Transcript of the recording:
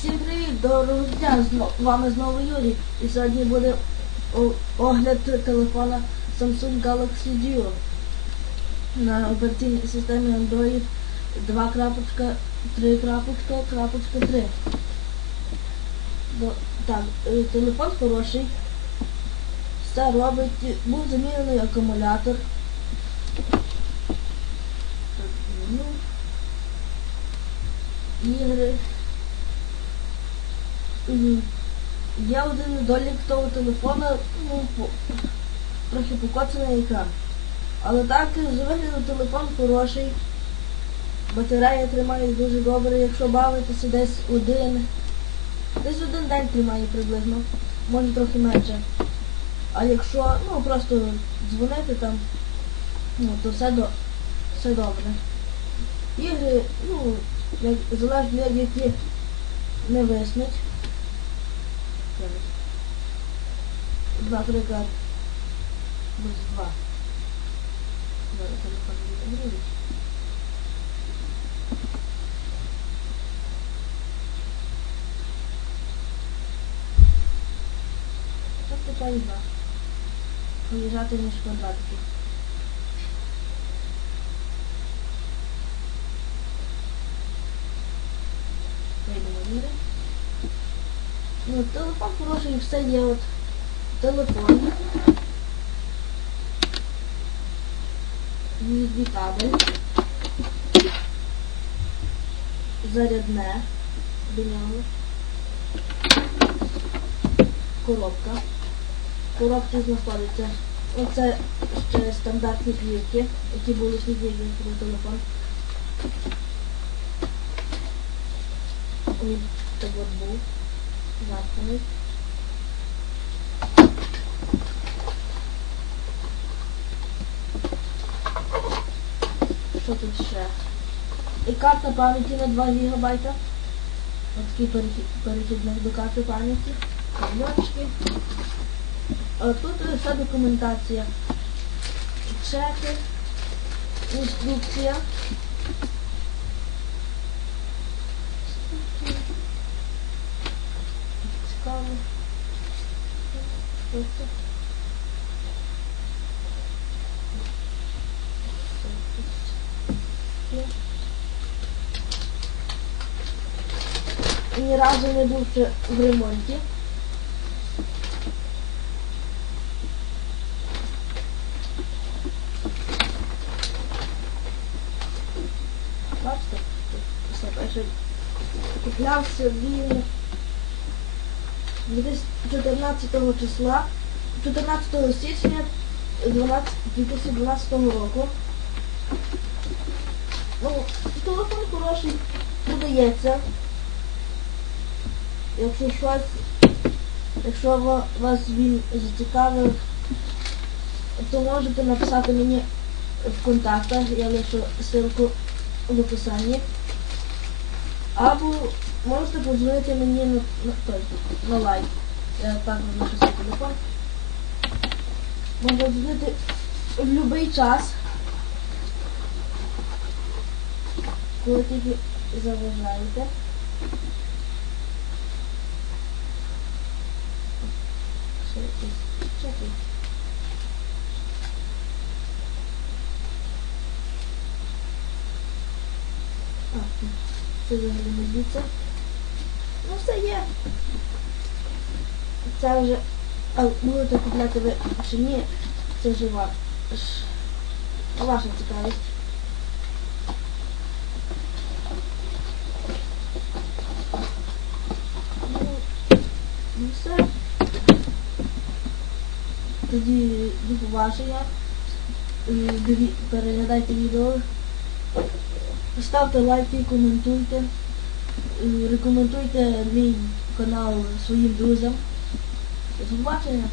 Всім привіт, доброго дня! З вами знову Юрій. І сьогодні буде огляд телефона Samsung Galaxy Duo на операційній системі Android 2.3.3. До- Так, е, телефон хороший. Все робить. Був замінений акумулятор. Так. Ігри. Є один недолік того телефона, ну, трохи покоцаний екран. Але так, з вигляду телефон хороший. Батарея тримає дуже добре, якщо бавитися десь один. Десь один день тримає приблизно, може трохи менше. А якщо ну просто дзвонити там, ну то все до все добре. Ігри, ну, як, залежно як які не виснуть. cztery. Dwa agregat plus dwa. No i ten pan nie zrobić. Co to paliwa? Poniżej niż kwadratki. Ну, телефон хороший, все є от телефон. USB кабель. Зарядне до нього. Коробка. Коробці знаходиться. Оце ще стандартні плівки, які були слідні про телефон. Він так от був. Замкнений. Що тут ще? І карта пам'яті на 2 ГБ. Ось такий перехід, перехідник до карти пам'яті. Кальочки. А тут вся документація. Чеки, інструкція. Цікаво. Що це? Ні разу не був в ремонті. Бачите, все пише. Куплявся він десь 14 числа, 14 січня 2012 року. Ну, телефон хороший, продається. Якщо щось, якщо вас він зацікавив, то можете написати мені в контактах, я лишу ссылку в описанні. Або можете подзвонити мені на, на, на лайк. Я лишу свій телефон. Можна дзвонити в будь-який час. Коли тільки заважаєте. А, це взагалі не звідси. Ну все є. Це вже. А будете купляти ви чи ні? Це вже ваша цікавість. Ну, ну все. Тоді до побачення. Переглядайте відео. Ставте лайки, коментуйте. Е, Рекомендуйте мій канал своїм друзям. До побачення.